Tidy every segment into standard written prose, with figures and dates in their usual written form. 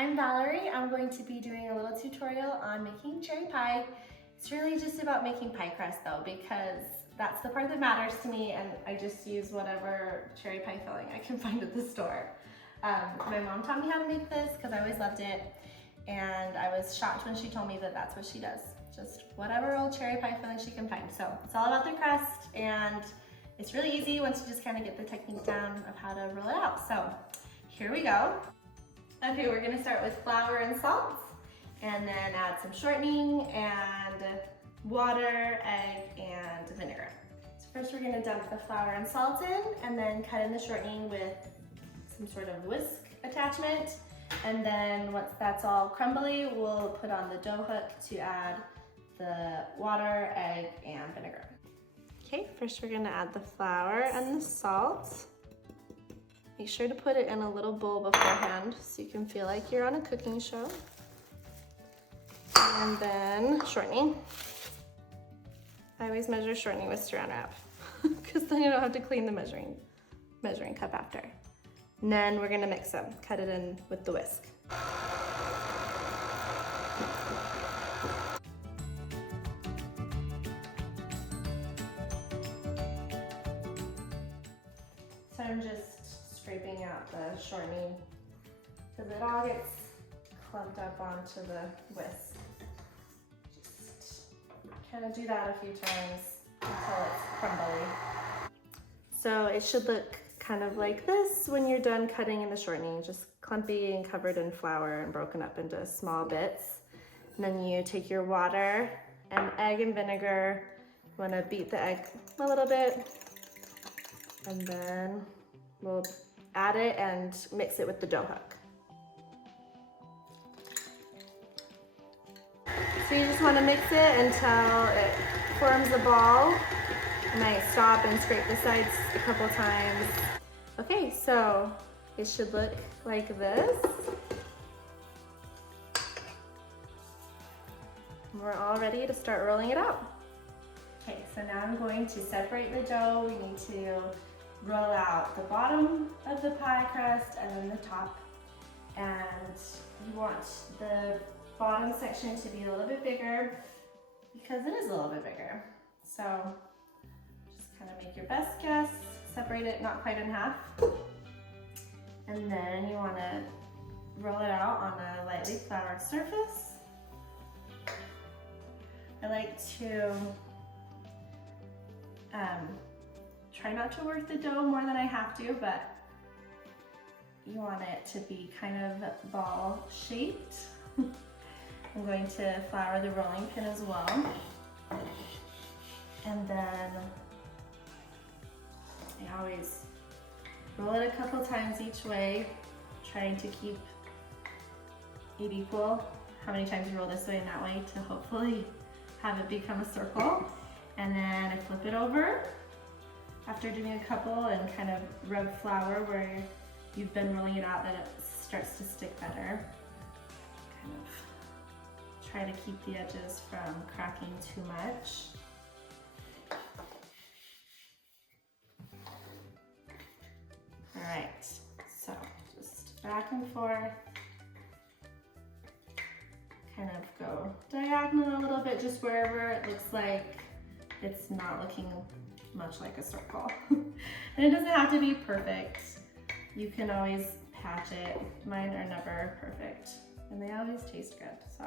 I'm Valerie. I'm going to be doing a little tutorial on making cherry pie. It's really just about making pie crust though, because that's the part that matters to me, and I just use whatever cherry pie filling I can find at the store. My mom taught me how to make this because I always loved it, and I was shocked when she told me that that's what she does. Just whatever old cherry pie filling she can find. So it's all about the crust, and it's really easy once you just kind of get the technique down of how to roll it out. So here we go. Okay, we're gonna start with flour and salt, and then add some shortening and water, egg, and vinegar. So first we're gonna dump the flour and salt in, and then cut in the shortening with some sort of whisk attachment. And then once that's all crumbly, we'll put on the dough hook to add the water, egg, and vinegar. Okay, first we're gonna add the flour and the salt. Make sure to put it in a little bowl beforehand so you can feel like you're on a cooking show. And then shortening. I always measure shortening with Saran wrap because then you don't have to clean the measuring cup after. And then we're gonna mix them, cut it in with the whisk. So I'm just scraping out the shortening because it all gets clumped up onto the whisk. Just kind of do that a few times until it's crumbly. So it should look kind of like this when you're done cutting in the shortening, just clumpy and covered in flour and broken up into small bits. And then you take your water and egg and vinegar. You want to beat the egg a little bit, and then we'll add it and mix it with the dough hook. So you just want to mix it until it forms a ball. You might stop and scrape the sides a couple times. Okay, so it should look like this. We're all ready to start rolling it out. Okay, so now I'm going to separate the dough. We need to roll out the bottom of the pie crust and then the top. And you want the bottom section to be a little bit bigger because it is a little bit bigger. So just kind of make your best guess. Separate it not quite in half. And then you want to roll it out on a lightly floured surface. I like to try not to work the dough more than I have to, but you want it to be kind of ball shaped. I'm going to flour the rolling pin as well. And then I always roll it a couple times each way, trying to keep it equal. How many times you roll this way and that way to hopefully have it become a circle. And then I flip it over after doing a couple and kind of rub flour where you've been rolling it out that it starts to stick better. Kind of try to keep the edges from cracking too much. All right, so just back and forth. Kind of go diagonal a little bit, just wherever it looks like it's not looking much like a circle. And it doesn't have to be perfect. You can always patch it. Mine are never perfect, and they always taste good, so.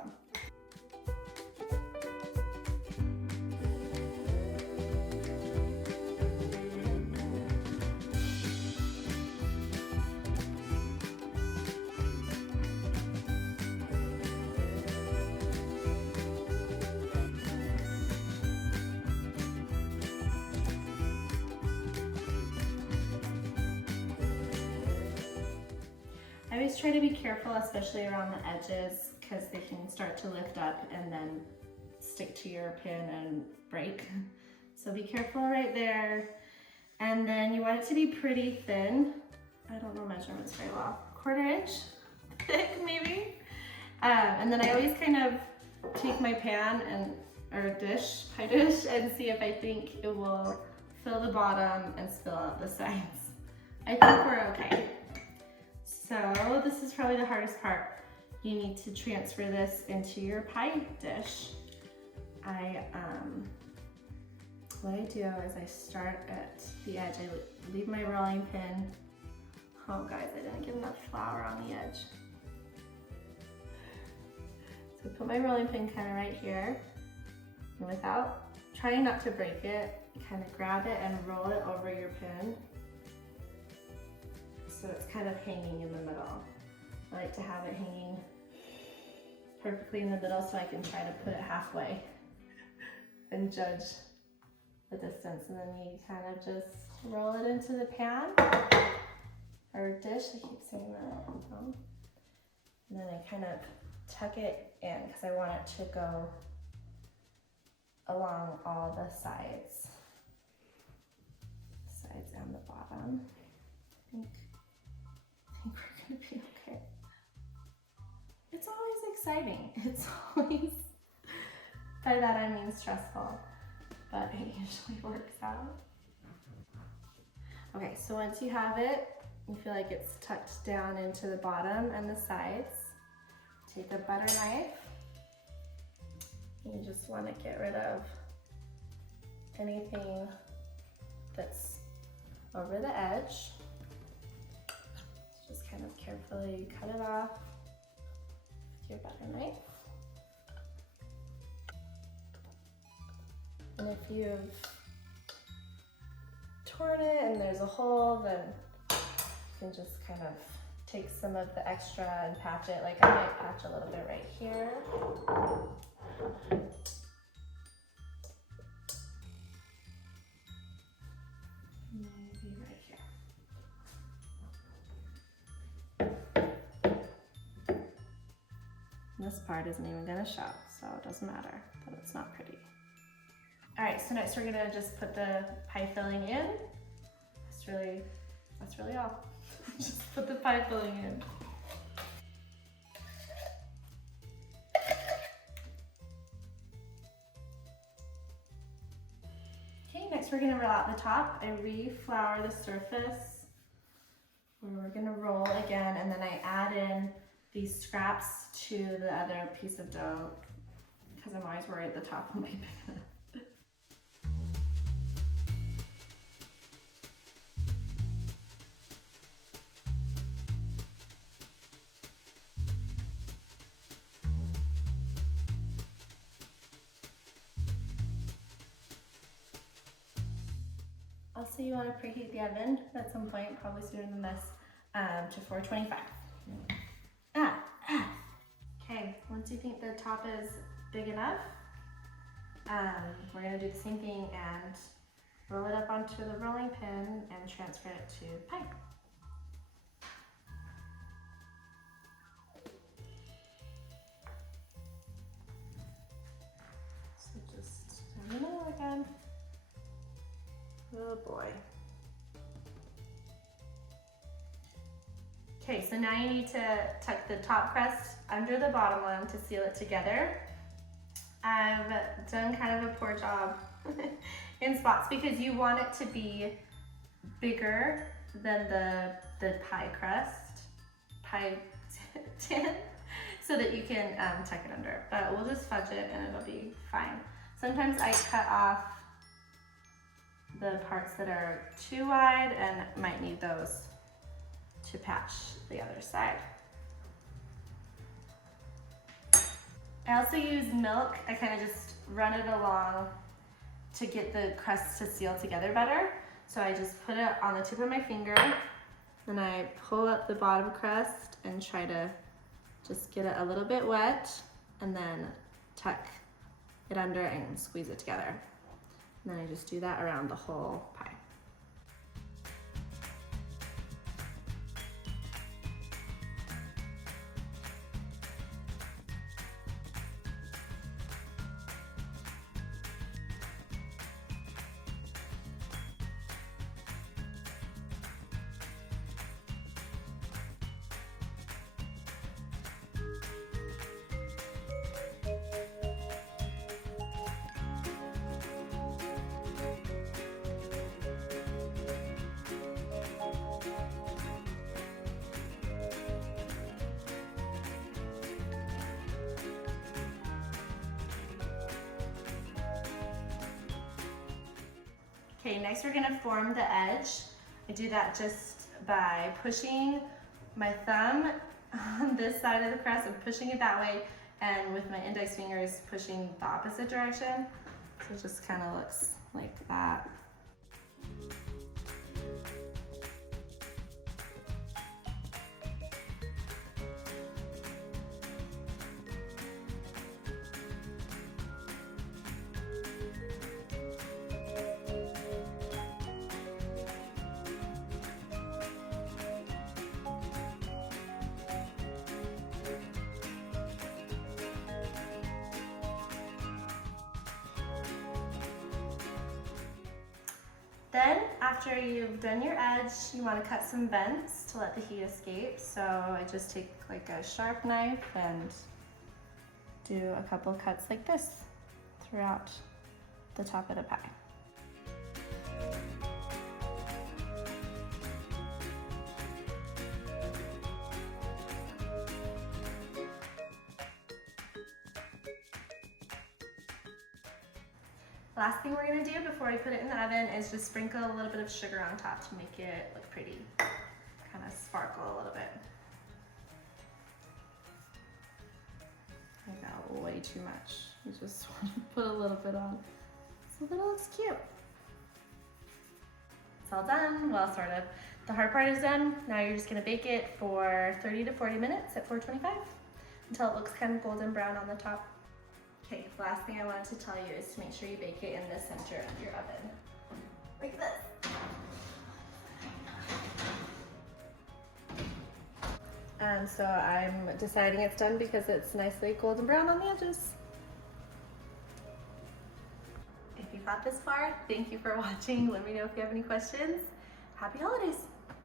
I always try to be careful, especially around the edges, because they can start to lift up and then stick to your pin and break. So be careful right there. And then you want it to be pretty thin. I don't know measurements very well. 1/4 inch thick maybe. And then I always kind of take my pan or dish, pie dish, and see if I think it will fill the bottom and spill out the sides. I think we're okay. So this is probably the hardest part. you need to transfer this into your pie dish. What I do is I start at the edge. I leave my rolling pin. Oh guys, I didn't get enough flour on the edge. So put my rolling pin kind of right here, and without trying not to break it, kind of grab it and roll it over your pin. So it's kind of hanging in the middle. I like to have it hanging perfectly in the middle so I can try to put it halfway and judge the distance. And then you kind of just roll it into the pan or dish. I keep saying that. And then I kind of tuck it in because I want it to go along all the sides and the bottom. I think we're gonna be okay. It's always exciting. It's always, by that I mean stressful, but it usually works out. Okay, so once you have it, you feel like it's tucked down into the bottom and the sides, take a butter knife. You just want to get rid of anything that's over the edge. Just kind of carefully cut it off with your butter knife. And if you've torn it and there's a hole, then you can just kind of take some of the extra and patch it. Like I might patch a little bit right here. Maybe right here. This part isn't even gonna show, so it doesn't matter that it's not pretty. All right, so next we're gonna just put the pie filling in. That's really all. Just put the pie filling in. Okay, next we're gonna roll out the top. I re-flour the surface. We're gonna roll again, and then I add in these scraps to the other piece of dough because I'm always worried the top won't be big enough. Also, you want to preheat the oven at some point, probably sooner than this, to 425. Okay, once you think the top is big enough, we're going to do the same thing and roll it up onto the rolling pin and transfer it to pie. So just in the middle again. Oh boy. Okay, so now you need to tuck the top crust under the bottom one to seal it together. I've done kind of a poor job in spots because you want it to be bigger than the pie crust, pie tin, so that you can tuck it under. But we'll just fudge it and it'll be fine. Sometimes I cut off the parts that are too wide and might need those to patch the other side. I also use milk. I kind of just run it along to get the crust to seal together better. So I just put it on the tip of my finger, then I pull up the bottom crust and try to just get it a little bit wet and then tuck it under and squeeze it together. And then I just do that around the whole pie. Okay, next we're gonna form the edge. I do that just by pushing my thumb on this side of the crust and pushing it that way, and with my index fingers pushing the opposite direction. So it just kind of looks like that. Then, after you've done your edge, you want to cut some vents to let the heat escape. So I just take like a sharp knife and do a couple cuts like this throughout the top of the pie. Last thing we're gonna do before we put it in the oven is just sprinkle a little bit of sugar on top to make it look pretty, kind of sparkle a little bit. I got way too much. You just want to put a little bit on so that it looks cute. It's all done, well, sort of. The hard part is done. Now you're just gonna bake it for 30 to 40 minutes at 425 until it looks kind of golden brown on the top. Okay, last thing I wanted to tell you is to make sure you bake it in the center of your oven, like this. And so I'm deciding it's done because it's nicely golden brown on the edges. If you got this far, thank you for watching. Let me know if you have any questions. Happy holidays!